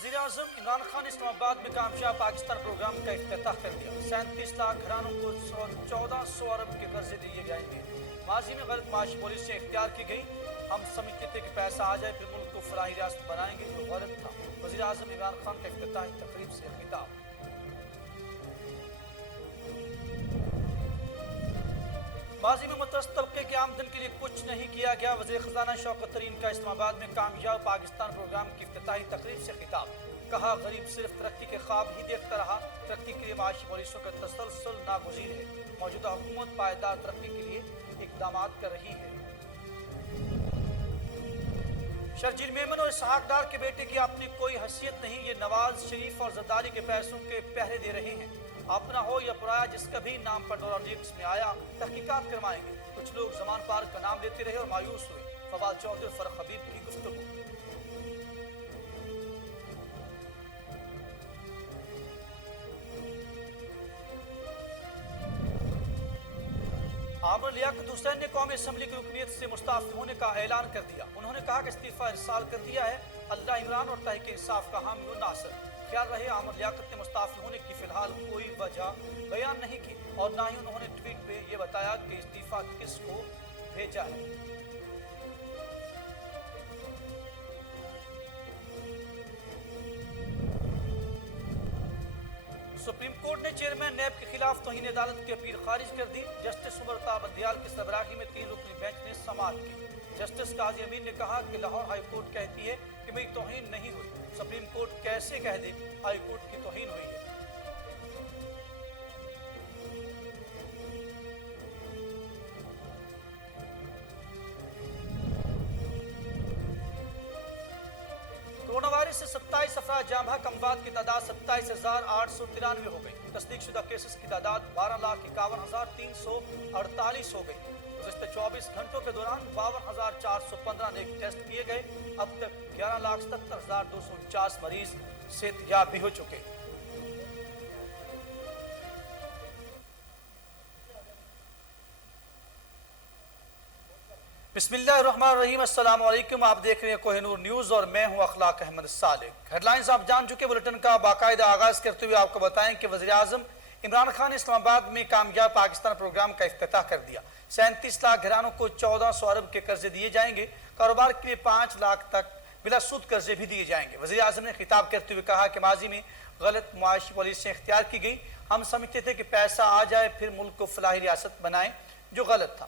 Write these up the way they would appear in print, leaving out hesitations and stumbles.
وزیر اعظم عمران خان نے اسلام آباد میں کامیاب پاکستان پروگرام کا افتتاح کر دیا۔ 37 لاکھ گھرانوں کو 1400 ارب کے قرضے دیے جائیں گے۔ ماضی میں غلط معاشی پالیسی اختیار کی گئی۔ ہم سمجھتے تھے کہ پیسہ آ جائے پھر ملک کو فلاحی ریاست بنائیں گے، جو غلط تھا۔ وزیر اعظم عمران خان کا افتتاحی تقریب سے خطاب۔ ماضی میں متوسط طبقے کی آمدن کے لیے کچھ نہیں کیا گیا۔ وزیر خزانہ شوکت ترین کا اسلام آباد میں کامیاب پاکستان پروگرام کی افتتاحی تقریب سے خطاب۔ کہا غریب صرف ترقی کے خواب ہی دیکھتا رہا، ترقی کے لیے معاشی پالیسیوں کا تسلسل ناگزیر ہے۔ موجودہ حکومت پائیدار ترقی کے لیے اقدامات کر رہی ہے۔ شرجیل میمن اور اسحاق ڈار کے بیٹے کی اپنی کوئی حیثیت نہیں، یہ نواز شریف اور زرداری کے پیسوں کے پہرے دے رہے ہیں۔ اپنا ہو یا پرایا، جس کا بھی نام پنڈورا لیکس میں آیا تحقیقات کروائیں گے۔ کچھ لوگ زمان پارک کا نام لیتے رہے اور مایوس ہوئے۔ فواد چودھری اور فرق حبیب کی گفتگو۔ عامر لیاقت حسین نے قومی اسمبلی کی رکنیت سے مستعفی ہونے کا اعلان کر دیا۔ انہوں نے کہا کہ استعفیٰ ارسال کر دیا ہے۔ اللہ عمران اور تحریک انصاف کا حامی و ناصر۔ خیال رہے عامر لیاقت نے مستعفی ہونے کی فی الحال کوئی وجہ بیان نہیں کی اور نہ ہی انہوں نے ٹویٹ پہ یہ بتایا کہ استعفیٰ کس کو بھیجا ہے۔ سپریم کورٹ نے چیئرمین نیب کے خلاف توہین عدالت کی اپیل خارج کر دی۔ جسٹس عمر بندیال کی سربراہی میں 3 رکنی بینچ نے سماعت کی۔ جسٹس قاضی امین نے کہا کہ لاہور ہائی کورٹ کہتی ہے کہ میری توہین نہیں ہوئی۔ سپریم کورٹ کیسے کہہ دے ہائی کورٹ کی توہین ہوئی ہے؟ کورونا وائرس سے 27 افراد جاں بحق، اموات کی تعداد 27,893 ہو گئی۔ تصدیق شدہ کیسز کی تعداد 12,51,348 ہو گئی۔ گزشتہ 24 گھنٹوں کے دوران 52,415 نیک ٹیسٹ کیے گئے۔ اب تک 11,77,249 مریض صحت یاب بھی ہو چکے۔ بسم اللہ الرحمن الرحیم۔ السلام علیکم، آپ دیکھ رہے ہیں کوہ نور نیوز اور میں ہوں اخلاق احمد صالح۔ ہیڈ لائنز آپ جان چکے، بلٹن کا باقاعدہ آغاز کرتے ہوئے آپ کو بتائیں کہ وزیر اعظم عمران خان نے اسلام آباد میں کامیاب پاکستان پروگرام کا افتتاح کر دیا۔ 37 لاکھ گھرانوں کو 1400 ارب کے قرضے دیے جائیں گے۔ کاروبار کے لیے 5 لاکھ تک بلا سود قرضے بھی دیے جائیں گے۔ وزیر اعظم نے خطاب کرتے ہوئے کہا کہ ماضی میں غلط معاشی پالیسیاں اختیار کی گئی۔ ہم سمجھتے تھے کہ پیسہ آ جائے پھر ملک کو فلاحی ریاست بنائیں، جو غلط تھا۔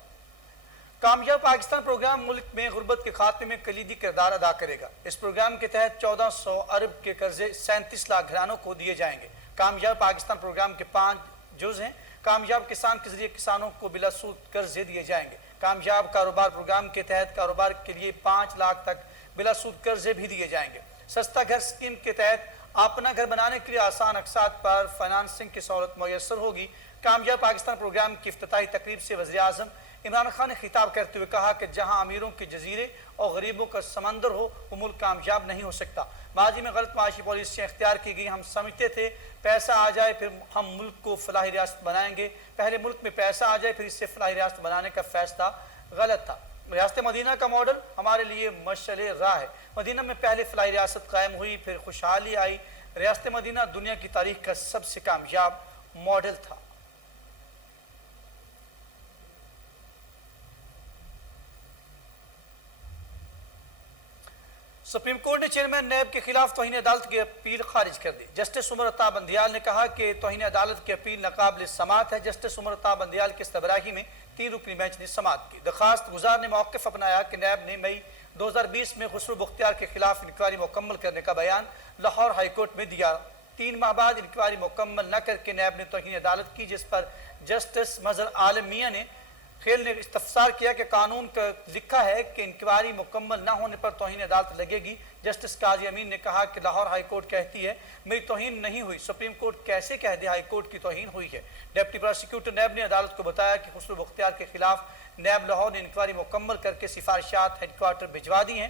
کامیاب پاکستان پروگرام ملک میں غربت کے خاتمے میں کلیدی کردار ادا کرے گا۔ اس پروگرام کے تحت 1400 ارب کے قرضے 37 لاکھ گھرانوں کو دیے جائیں گے۔ کامیاب پاکستان پروگرام کے 5 جز ہیں۔ کامیاب کسان کے ذریعے کسانوں کو بلا سود قرضے دیے جائیں گے۔ کامیاب کاروبار پروگرام کے تحت کاروبار کے لیے 5 لاکھ تک بلا سود قرضے بھی دیے جائیں گے۔ سستا گھر اسکیم کے تحت اپنا گھر بنانے کے لیے آسان اقساط پر فائنانسنگ کی سہولت میسر ہوگی۔ کامیاب پاکستان پروگرام کی افتتاحی تقریب سے وزیر اعظم عمران خان نے خطاب کرتے ہوئے کہا کہ جہاں امیروں کے جزیرے اور غریبوں کا سمندر ہو، وہ ملک کامیاب نہیں ہو سکتا۔ ماضی میں غلط معاشی پالیسیاں اختیار کی گئی۔ ہم سمجھتے تھے پیسہ آ جائے پھر ہم ملک کو فلاحی ریاست بنائیں گے۔ پہلے ملک میں پیسہ آ جائے پھر اس سے فلاحی ریاست بنانے کا فیصلہ غلط تھا۔ ریاست مدینہ کا ماڈل ہمارے لیے مشعل راہ ہے۔ مدینہ میں پہلے فلاحی ریاست قائم ہوئی، پھر خوشحالی آئی۔ ریاست مدینہ دنیا کی تاریخ کا سب سے کامیاب ماڈل تھا۔ سپریم کورٹ نے چیئرمین نیب کے خلاف توہین عدالت کی اپیل خارج کر دی۔ جسٹس عمر بندیال نے کہا کہ توہین عدالت کی اپیل ناقابل سماعت ہے۔ جسٹس عمر بندیال کی سربراہی میں 3 رکنی بینچ نے سماعت کی۔ درخواست گزار نے موقف اپنایا کہ نیب نے مئی 2020 میں خسرو بختیار کے خلاف انکوائری مکمل کرنے کا بیان لاہور ہائی کورٹ میں دیا۔ 3 ماہ بعد انکوائری مکمل نہ کر کے نیب نے توہین عدالت کی، جس پر جسٹس مظہر عالم میاں نے خیل نے استفسار کیا کہ قانون کا لکھا ہے کہ انکوائری مکمل نہ ہونے پر توہین عدالت لگے گی۔ جسٹس قاضی امین نے کہا کہ لاہور ہائی کورٹ کہتی ہے میری توہین نہیں ہوئی، سپریم کورٹ کیسے کہہ دے ہائی کورٹ کی توہین ہوئی ہے؟ ڈپٹی پروسیکیوٹر نیب نے عدالت کو بتایا کہ خسرو بختیار کے خلاف نیب لاہور نے انکوائری مکمل کر کے سفارشات ہیڈ کوارٹر بھجوا دی ہیں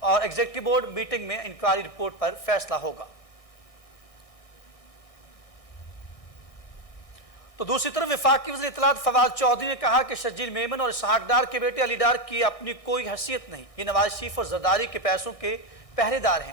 اور ایگزیکٹو بورڈ میٹنگ میں انکوائری رپورٹ پر فیصلہ ہوگا۔ تو دوسری طرف وفاقی وزیر اطلاعات فواد چودھری نے کہا کہ شرجیل میمن اور اسحاق ڈار کے بیٹے علی ڈار کی اپنی کوئی حیثیت نہیں، یہ نواز شریف اور زرداری کے پیسوں کے پہرے دار ہیں۔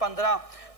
15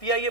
PIA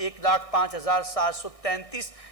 1,05,733,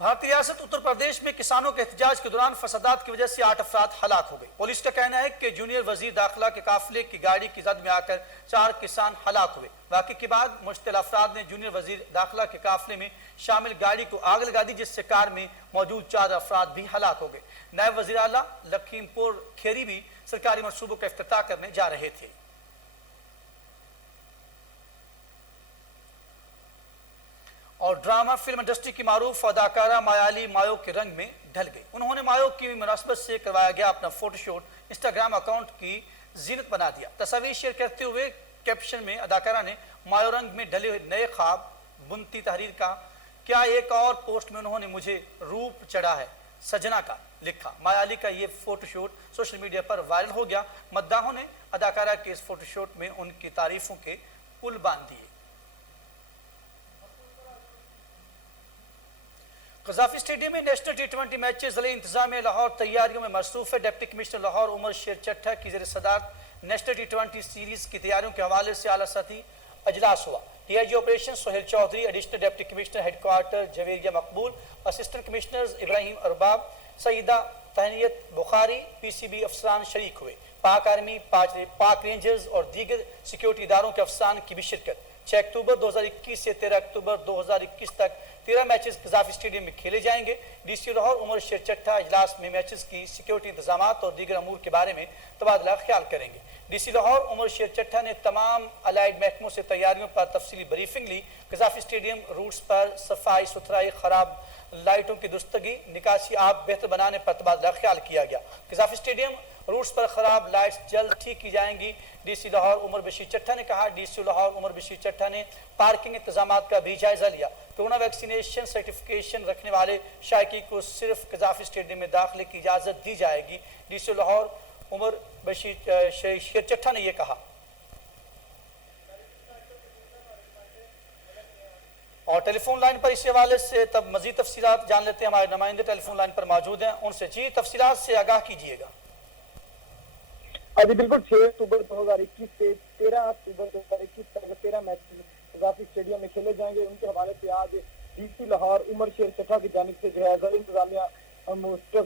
بھارتی ریاست اتر پردیش میں کسانوں کے احتجاج کے دوران فسادات کی وجہ سے 8 افراد ہلاک ہو گئے۔ پولیس کا کہنا ہے کہ جونیئر وزیر داخلہ کے قافلے کی گاڑی کی زد میں آ کر 4 کسان ہلاک ہوئے۔ واقعے کے بعد مشتعل افراد نے جونیئر وزیر داخلہ کے قافلے میں شامل گاڑی کو آگ لگا دی، جس سے کار میں موجود 4 افراد بھی ہلاک ہو گئے۔ نائب وزیر اعلیٰ لکھیم پور کھیری بھی سرکاری منصوبوں کا افتتاح کرنے جا رہے تھے۔ اور ڈرامہ فلم انڈسٹری کی معروف اداکارہ مایا علی مایو کے رنگ میں ڈھل گئی۔ انہوں نے مایو کی مناسبت سے کروایا گیا اپنا فوٹو شوٹ انسٹاگرام اکاؤنٹ کی زینت بنا دیا۔ تصاویر شیئر کرتے ہوئے کیپشن میں اداکارہ نے مایو رنگ میں ڈھلے ہوئے نئے خواب بنتی تحریر کا کیا، ایک اور پوسٹ میں انہوں نے مجھے روپ چڑھا ہے سجنا کا لکھا۔ مایا علی کا یہ فوٹو شوٹ سوشل میڈیا پر وائرل ہو گیا۔ مداحوں نے اداکارہ کے اس فوٹو شوٹ میں ان کی تعریفوں کے پل باندھ دیے۔ قذافی اسٹیڈیم میں نیشنل ٹی20 میچز ضلعی انتظامیہ لاہور تیاریوں میں مصروف ہے۔ ڈپٹی کمشنر لاہور عمر شیر چٹھا کی زیر صدارت نیشنل ٹی20 سیریز کی تیاریوں کے حوالے سے اعلیٰ سطحی اجلاس ہوا۔ D I G operation Sohail Chaudhry, additional deputy commissioner headquarter Javeria Maqbool, assistant commissioners Ibrahim Arbab, Syeda Tehniyat Bukhari, P C B افسران شریک ہوئے۔ پاک آرمی، پاک رینجرز اور دیگر سیکیورٹی اداروں کے افسران کی بھی شرکت۔ 6 اکتوبر 2021 سے 13 اکتوبر 2021 تک 13 میچز قذافی اسٹیڈیم میں کھیلے جائیں گے۔ ڈی سی لاہور عمر شیر چٹھا اجلاس میں میچز کی سیکیورٹی انتظامات اور دیگر امور کے بارے میں تبادلہ خیال کریں گے۔ ڈی سی لاہور عمر شیر چٹھا نے تمام الائیڈ محکموں سے تیاریوں پر تفصیلی بریفنگ لی۔ قذافی اسٹیڈیم روٹس پر صفائی ستھرائی، خراب لائٹوں کی درستگی، نکاسی آب بہتر بنانے پر تبادلہ خیال کیا گیا۔ قذافی اسٹیڈیم روٹس پر خراب لائٹس جلد ٹھیک کی جائیں گی۔ ڈی سی لاہور عمر بشیر چٹھا نے کہا۔ ڈی سی لاہور عمر بشیر چٹھا نے پارکنگ انتظامات کا بھی جائزہ لیا۔ کورونا ویکسینیشن سرٹیفکیشن رکھنے والے شائقین کو صرف قذافی اسٹیڈیم میں داخلے کی اجازت دی جائے گی۔ ڈی سی لاہور عمر بشیر شیر چٹھا نے یہ کہا۔ اور ٹیلی فون لائن پر اس حوالے سے تب مزید تفصیلات جان لیتے ہیں، ہمارے نمائندے ٹیلی فون لائن پر موجود ہیں، ان سے جی تفصیلات سے آگاہ کیجیے گا۔ جی بالکل، 6 اکتوبر 2021 سے 13 اکتوبر 2021 تک 13 میچ قذافی اسٹیڈیم میں کھیلے جائیں گے۔ ان کے حوالے سے آج ڈی سی لاہور عمر شیر چٹھا کی جانب سے جو ہے ضلعی انتظامیہ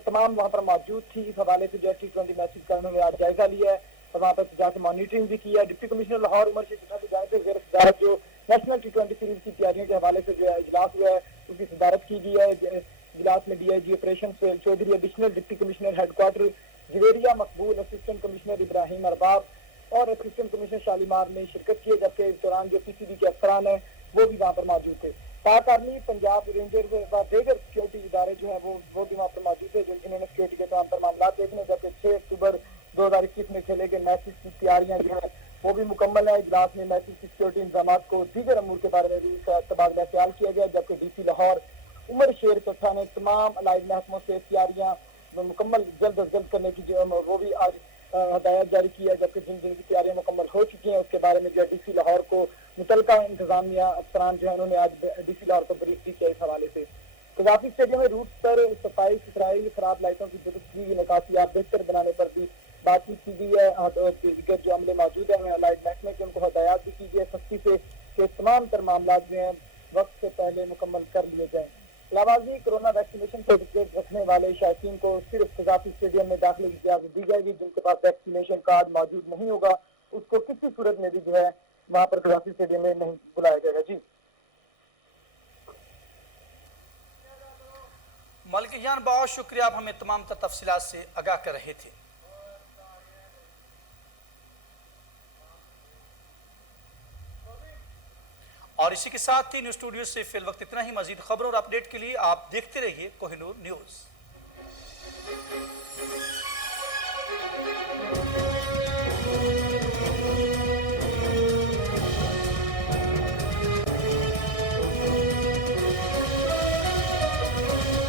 تمام وہاں پر موجود تھی۔ اس حوالے سے جو ہے T20 میچز کا انہوں نے آج جائزہ لیا ہے اور وہاں پر جا کے مانیٹرنگ بھی کی ہے۔ ڈپٹی کمشنر لاہور عمر شیر چٹھا کی جانب سے زیر صدارت جو نیشنل T20 سیریز کی تیاریوں کے حوالے سے جو ہے اجلاس ہوا ہے، اس کی صدارت کی گئی ہے۔ اجلاس میں D I G operation Sohail Chaudhry, additional deputy commissioner headquarter Javeria Maqbool, assistant commissioner Ibrahim Arbab اور اسسٹنٹ کمشنر شالیمار نے شرکت کی ہے، جبکہ اس دوران جو پی سی بی کے افسران ہیں وہ بھی وہاں پر موجود تھے۔ پاک آرمی، پنجاب رینجرز و دیگر سیکیورٹی ادارے جو ہیں وہ بھی وہاں پر موجود تھے، جنہوں نے سیکیورٹی کے تمام معاملات دیکھنے، جبکہ 6 اکتوبر 2021 میں کھیلے گئے میچز کی تیاریاں جو ہیں وہ بھی مکمل ہیں۔ اجلاس میں میچز کی سیکیورٹی انتظامات کو دیگر امور کے بارے میں بھی تبادلہ خیال کیا گیا، جبکہ ڈی سی لاہور عمر شیر چٹھا نے تمام الائیڈ محکموں سے تیاریاں مکمل جلد از جلد کرنے کی جو وہ بھی آج ہدایت جاری کی ہے، جبکہ جن کی تیاریاں مکمل ہو چکی ہیں اس کے بارے میں جو ڈی سی لاہور کو متعلقہ انتظامیہ افسران جو ہیں انہوں نے آج ڈی سی لاہور کو بریف بھی کیا اس حوالے سے۔ قذافی اسٹیڈیم میں روٹس پر صفائی ستھرائی، خراب لائٹوں کی درستگی، نکاسیات بہتر بنانے پر بھی بات چیت کی گئی ہے۔ دیگر جو عملے موجود ہیں الائیڈ محکمے کے ان کو ہدایات بھی کی گئی ہے سختی سے کہ تمام تر معاملات جو ہیں وقت سے پہلے مکمل کر لیے جائیں۔ علاوہ کورونا ویکسینیشن سرٹیفکیٹ رکھنے والے شائقین کو صرف قذافی اسٹیڈیم میں داخلے کی اجازت دی جائے گی۔ جن کے پاس ویکسینیشن کارڈ موجود نہیں ہوگا اس کو کسی صورت میں بھی جو ہے وہاں پر قذافی اسٹیڈیم میں نہیں بلایا جائے گا۔ جی ملک جان، بہت شکریہ، آپ ہمیں تمام تفصیلات سے آگاہ کر رہے تھے۔ اور اسی کے ساتھ ہی نیوز اسٹوڈیو سے فی الوقت اتنا ہی۔ مزید خبروں اور اپڈیٹ کے لیے آپ دیکھتے رہیے کوہ نور نیوز۔